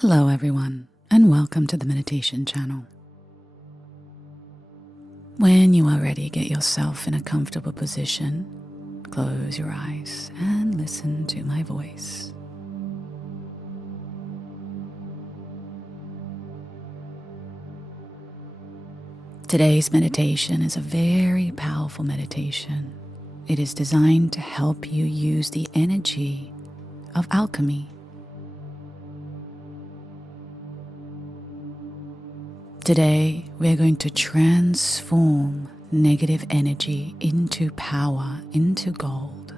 Hello everyone, and welcome to the meditation channel. When you are ready, get yourself in a comfortable position, close your eyes and listen to my voice. Today's meditation is a very powerful meditation. It is designed to help you use the energy of alchemy. Today, we are going to transform negative energy into power, into gold.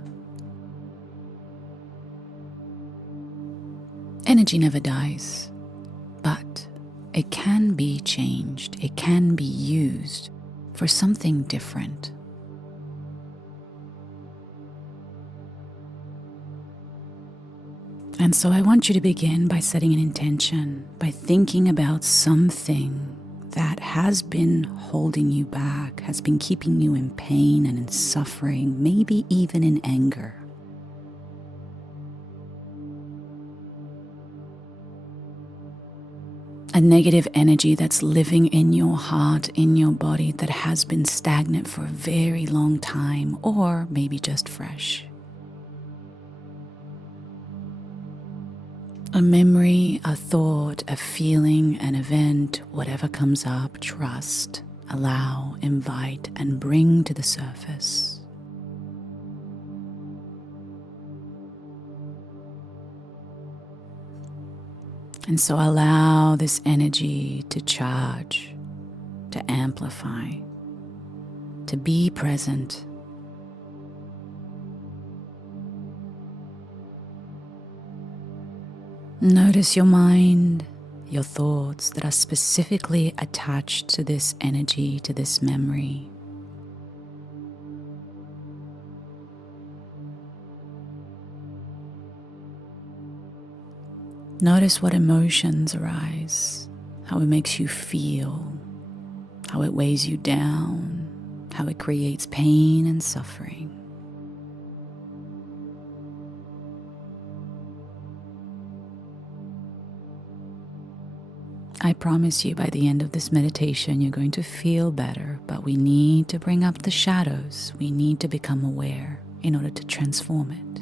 Energy never dies, but it can be changed. It can be used for something different. And so I want you to begin by setting an intention, by thinking about something that has been holding you back, has been keeping you in pain and in suffering, maybe even in anger. A negative energy that's living in your heart, in your body, that has been stagnant for a very long time, or maybe just fresh. A memory, a thought, a feeling, an event, whatever comes up, trust, allow, invite, and bring to the surface. And so allow this energy to charge, to amplify, to be present. Notice your mind, your thoughts that are specifically attached to this energy, to this memory. Notice what emotions arise, how it makes you feel, how it weighs you down, how it creates pain and suffering. I promise you by the end of this meditation, you're going to feel better, but we need to bring up the shadows. We need to become aware in order to transform it.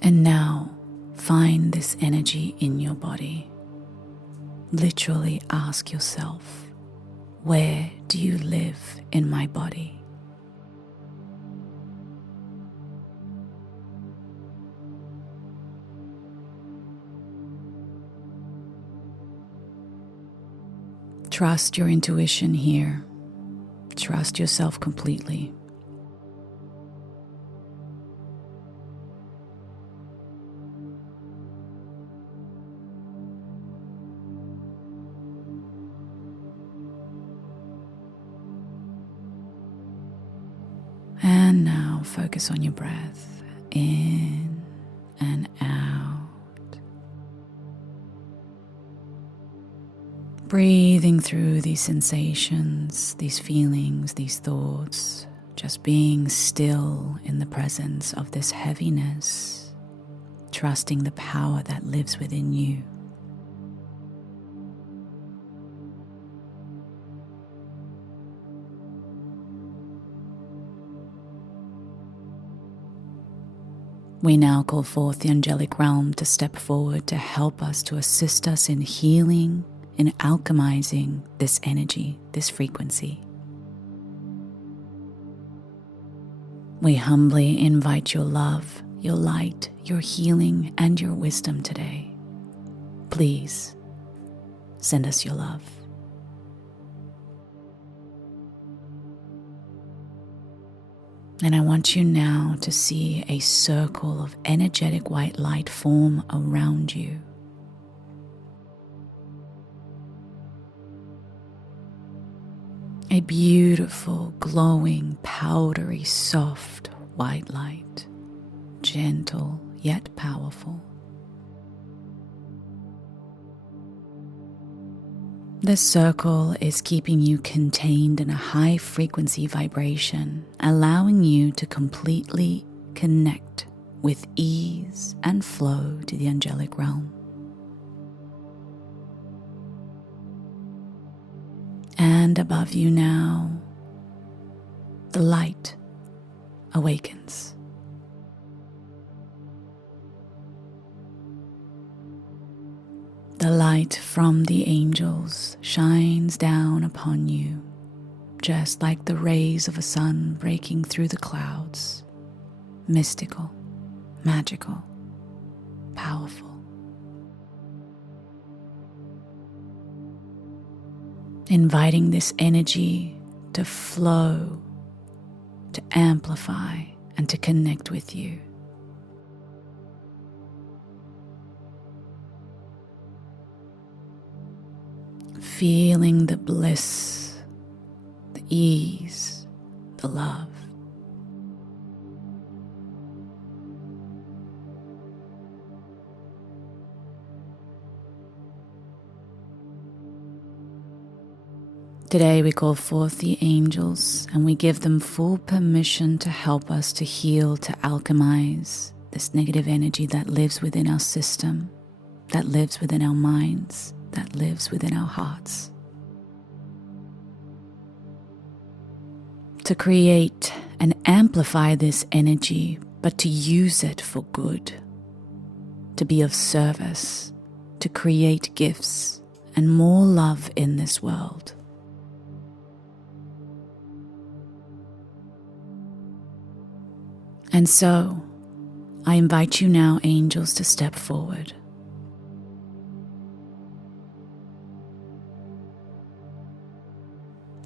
And now, find this energy in your body. Literally ask yourself, where do you live in my body? Trust your intuition here. Trust yourself completely. And now focus on your breath, in and out. Breathing through these sensations, these feelings, these thoughts, just being still in the presence of this heaviness, trusting the power that lives within you. We now call forth the angelic realm to step forward to help us, to assist us in healing, in alchemizing this energy, this frequency. We humbly invite your love, your light, your healing, and your wisdom today. Please send us your love. And I want you now to see a circle of energetic white light form around you. A beautiful, glowing, powdery, soft white light, gentle yet powerful. This circle is keeping you contained in a high frequency vibration, allowing you to completely connect with ease and flow to the angelic realm. And above you now, the light awakens. The light from the angels shines down upon you, just like the rays of a sun breaking through the clouds. Mystical, magical, powerful. Inviting this energy to flow, to amplify, and to connect with you. Feeling the bliss, the ease, the love. Today we call forth the angels and we give them full permission to help us to heal, to alchemize this negative energy that lives within our system, that lives within our minds, that lives within our hearts. To create and amplify this energy, but to use it for good, to be of service, to create gifts and more love in this world. And so, I invite you now, angels, to step forward.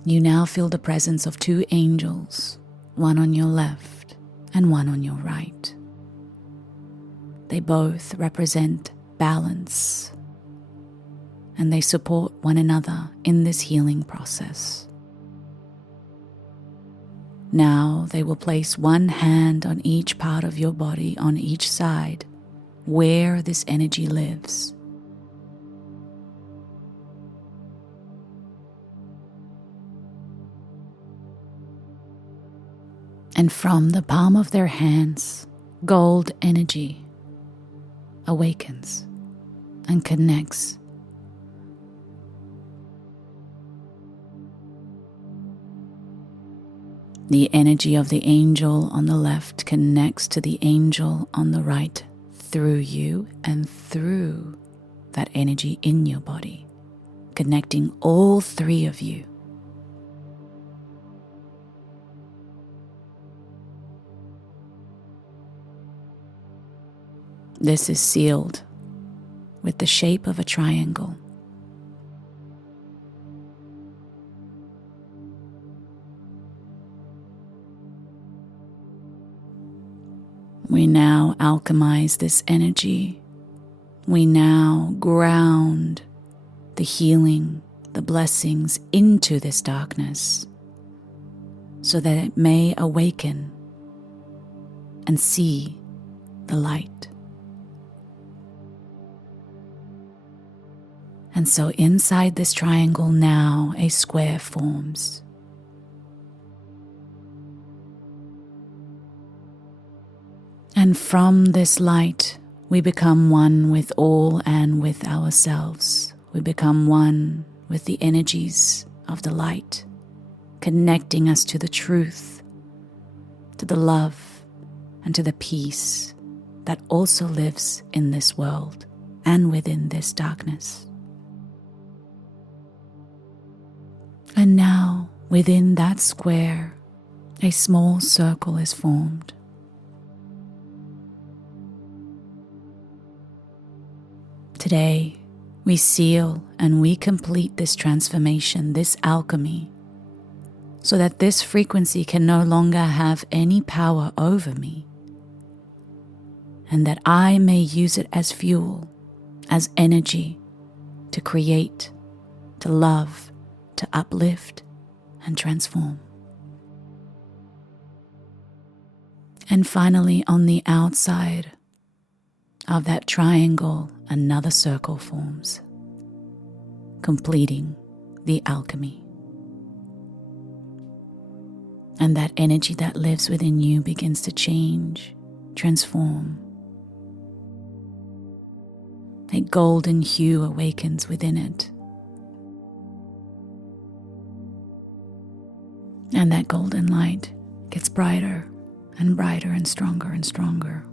You now feel the presence of two angels, one on your left and one on your right. They both represent balance, and they support one another in this healing process. Now they will place one hand on each part of your body on each side where this energy lives. And from the palm of their hands, gold energy awakens and connects. The energy of the angel on the left connects to the angel on the right through you and through that energy in your body, connecting all three of you. This is sealed with the shape of a triangle. We now alchemize this energy. We now ground the healing, the blessings into this darkness so that it may awaken and see the light. And so inside this triangle now a square forms. And from this light, we become one with all and with ourselves. We become one with the energies of the light, connecting us to the truth, to the love, and to the peace that also lives in this world and within this darkness. And now, within that square, a small circle is formed. Today, we seal and we complete this transformation, this alchemy, so that this frequency can no longer have any power over me, and that I may use it as fuel, as energy to create, to love, to uplift and transform. And finally, on the outside of that triangle, another circle forms, completing the alchemy. And that energy that lives within you begins to change, transform. A golden hue awakens within it. And that golden light gets brighter and brighter and stronger and stronger.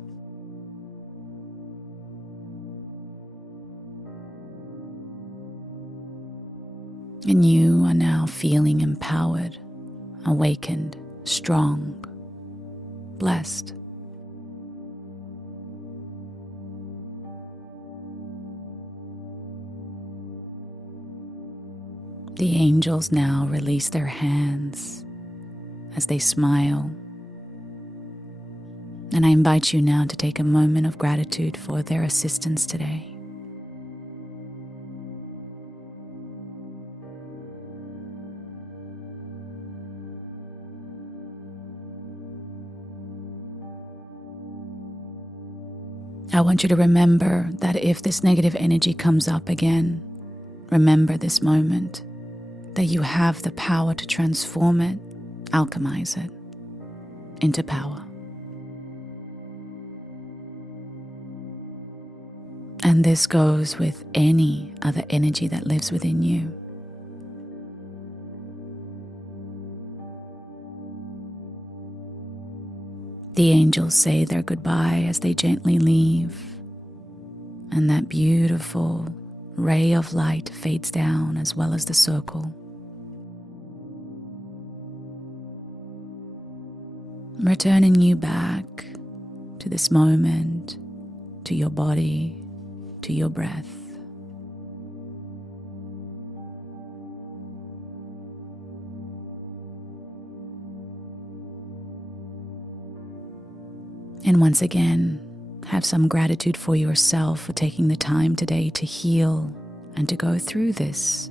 And you are now feeling empowered, awakened, strong, blessed. The angels now release their hands as they smile. And I invite you now to take a moment of gratitude for their assistance today. I want you to remember that if this negative energy comes up again, remember this moment, that you have the power to transform it, alchemize it into power. And this goes with any other energy that lives within you. The angels say their goodbye as they gently leave, and that beautiful ray of light fades down as well as the circle. Returning you back to this moment, to your body, to your breath. And once again, have some gratitude for yourself for taking the time today to heal and to go through this.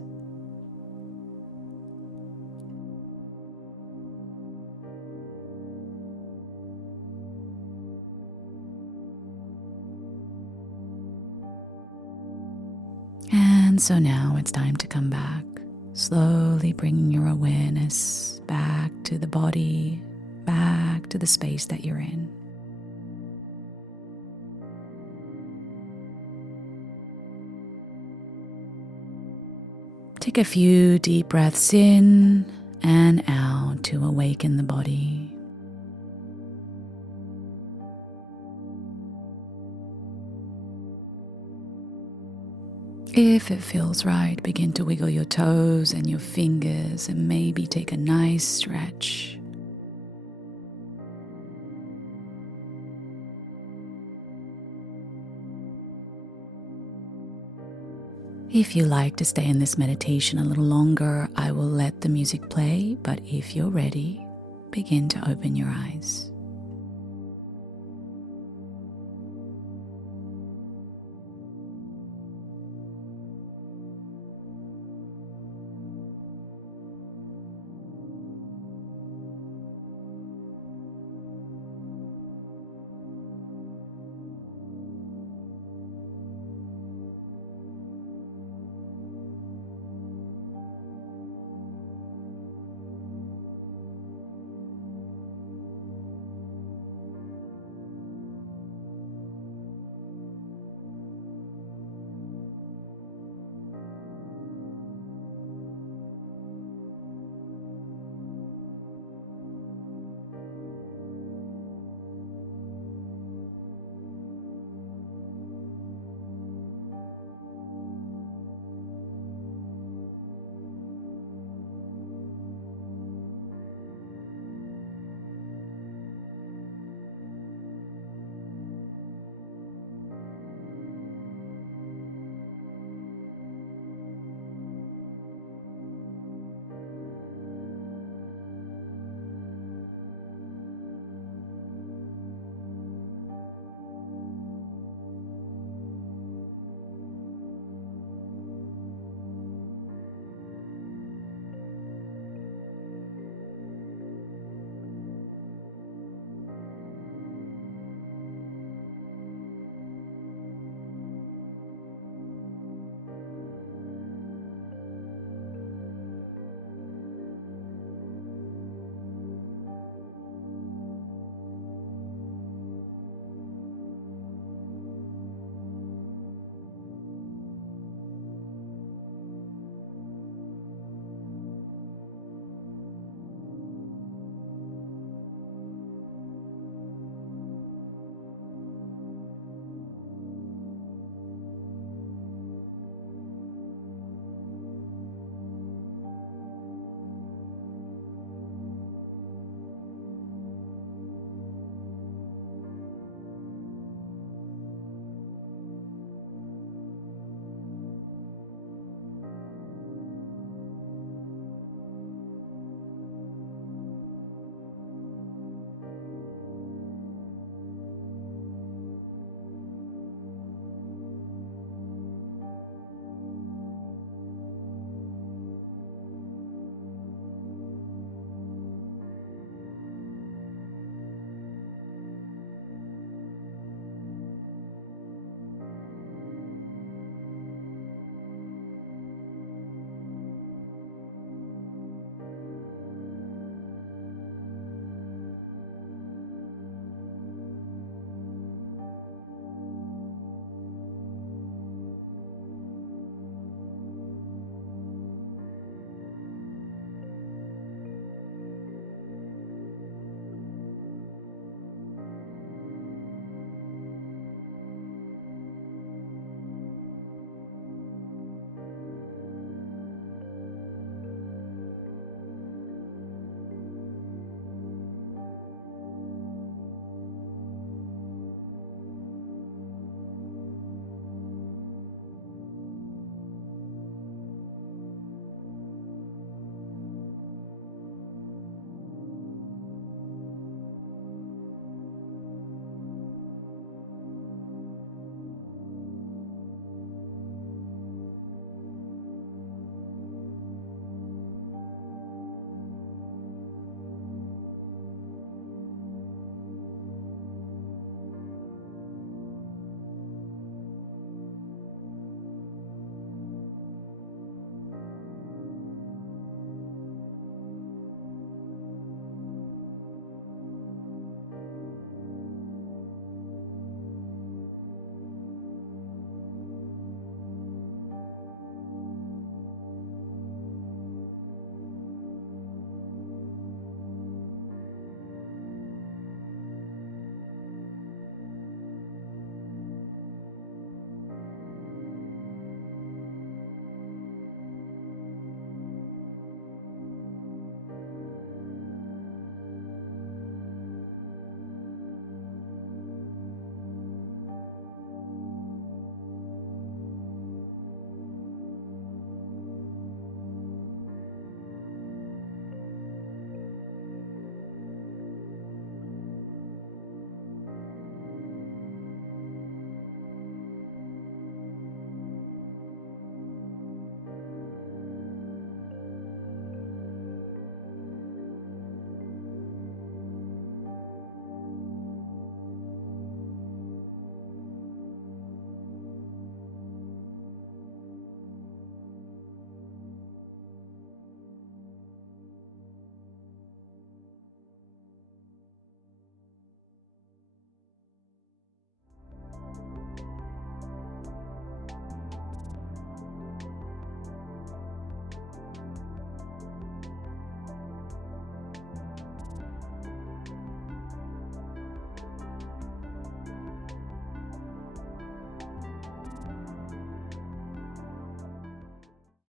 And so now it's time to come back, slowly bringing your awareness back to the body, back to the space that you're in. Take a few deep breaths in and out to awaken the body. If it feels right, begin to wiggle your toes and your fingers and maybe take a nice stretch. If you like to stay in this meditation a little longer, I will let the music play, but if you're ready, begin to open your eyes.